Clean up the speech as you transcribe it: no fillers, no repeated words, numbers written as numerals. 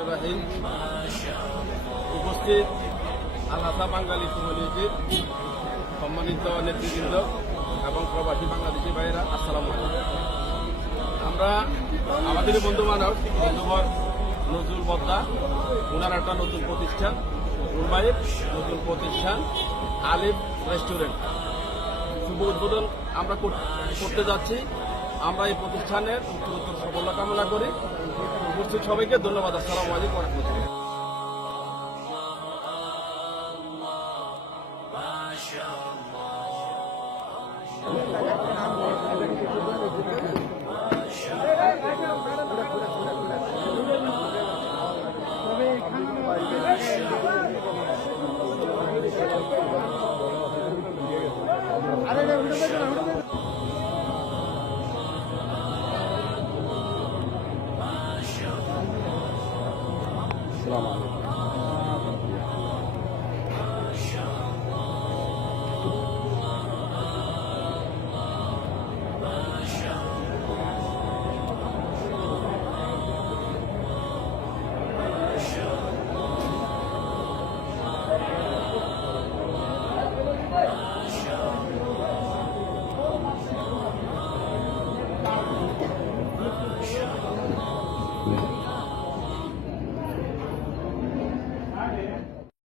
রহমানির রহিম। উপস্থিত আলাদা বাঙালি কমিউনিটির সম্মানিত নেতৃবৃন্দ এবং প্রবাসী বাংলাদেশি ভাইয়েরা, আসসালামু আলাইকুম। আমরা আমাদের বন্ধুবর নজরুল বদ্দা, ওনার একটা নতুন প্রতিষ্ঠান, মুম্বাইয়ের নতুন প্রতিষ্ঠান আলিফ রেস্টুরেন্ট শুভ উদ্বোধন আমরা করতে যাচ্ছি। আমরা এই প্রতিষ্ঠানের উত্তরোত্তর সফলতা কামনা করি। উপস্থিত সবাইকে ধন্যবাদ। আসসালামু আলাইকুম ওয়া রাহমাতুল্লাহ। আসসালামু আলাইকুম।